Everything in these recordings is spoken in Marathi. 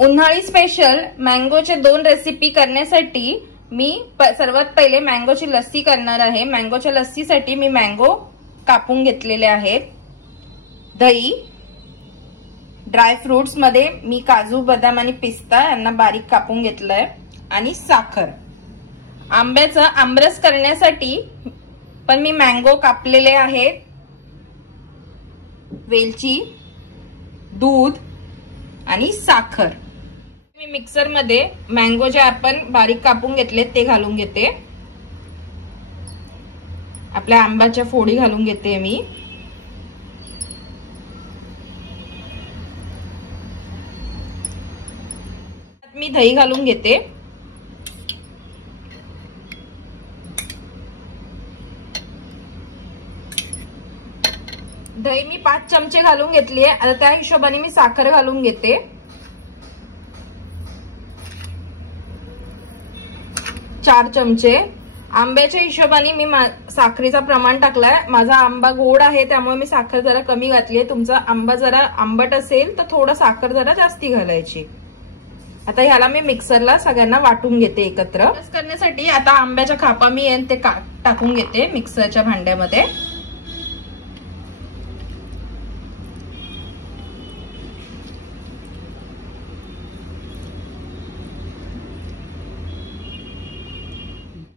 उन्हाळी स्पेशल मँगोचे 2 रेसिपी करण्यासाठी मी सर्वात पहिले मँगोची लस्सी करणार आहे। मँगोच्या लस्सीसाठी मी मँगो कापून घेतलेले आहेत, दही, ड्राय फ्रुट्स मध्ये मी काजू, बदाम आणि पिस्ता यांना बारीक कापून घेतलंय आणि साखर। आंब्याचा आमरस करण्यासाठी पण मी मँगो कापलेले आहेत, वेलची, दूध आणि साखर। मी मिक्सर मध्ये मँगो जे आपण बारीक कापून घेतले ते घालून घेते। आपल्या आंब्याच्या फोडी घालून घेते मी। मी दही घालून घेते। दही मी 5 चमचे घालून घेतली आहे। आता त्या हिशोबाने मी साखर घालून घेते। 4 चमचे। आंब्याच्या हिशोबाने मी साखरेचा प्रमाण टाकलाय। माझा आंबा गोड आहे त्यामुळे मी साखर जरा कमी घातली आहे। तुमचा आंबा जरा आंबट असेल तर थोडा साखर जरा जास्ती घालायची। आता ह्याला मी मिक्सरला सगळ्यांना वाटून घेते एकत्र। करण्यासाठी आता आंब्याच्या खापा मी ते टाकून घेते मिक्सरच्या भांड्यामध्ये।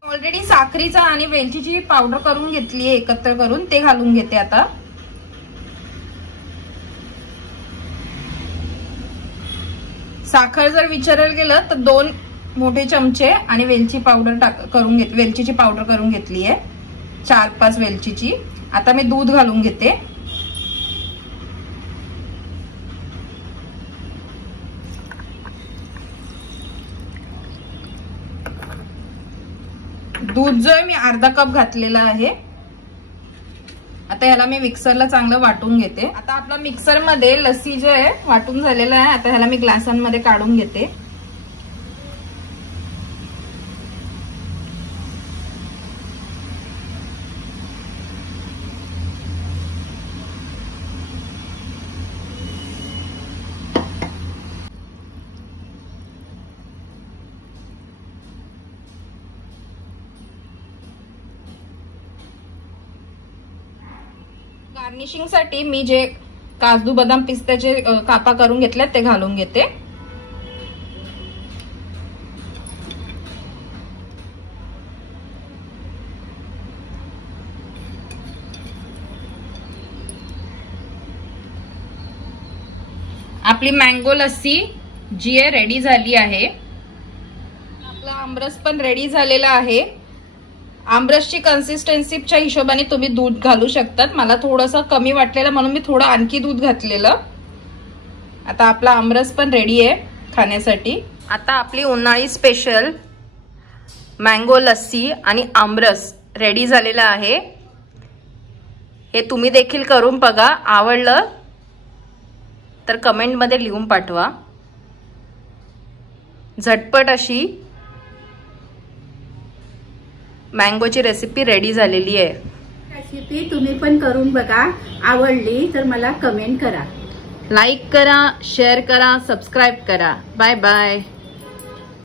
ऑलरेडी साखरीचा आणि वेलचीची पावडर करून घेतली आहे एकत्र करून, ते घालून घेते आता। साखर जर विचारायला गेलं तर 2 मोठे चमचे आणि वेलची पावडर करून घेतली, वेलचीची पावडर करून घेतली आहे 4-5 वेलचीची। आता मी दूध घालून घेते। दूध जो आहे मी अर्धा कप घातलेला आहे। आता ह्याला मी मिक्सरला चांगलं वाटून घेते। आता आपला मिक्सर मध्ये लस्सी जो आहे वाटून झालेला आहे। आता ह्याला मी ग्लासांमध्ये काढून घेते। गार्निशिंग साठी मी जे काजू, बदाम, पिस्त्याचे कापा करून घेतले ते घालून घेते। आपली मँगो लस्सी जी आहे रेडी झाली आहे। आपला आमरस पण रेडी झालेला आहे। आमरसची कन्सिस्टन्सीच्या हिशोबाने तुम्ही दूध घालू शकतात। मला थोडंसं कमी वाटलेलं म्हणून मी थोडं आणखी दूध घातलेलं। आता आपला आमरस पण रेडी आहे खाण्यासाठी। आता आपली उन्हाळी स्पेशल मँगो लस्सी आणि आमरस रेडी झालेला आहे। हे तुम्ही देखील करून बघा। आवडलं तर कमेंट मध्ये लिहून पाठवा। झटपट अशी मँगोची रेसिपी रेडी झालेली आहे। रेसिपी तुम्ही पण करून बघा। आवडली तर मला कमेंट करा, लाईक करा, शेअर करा, सबस्क्राइब करा। Bye bye.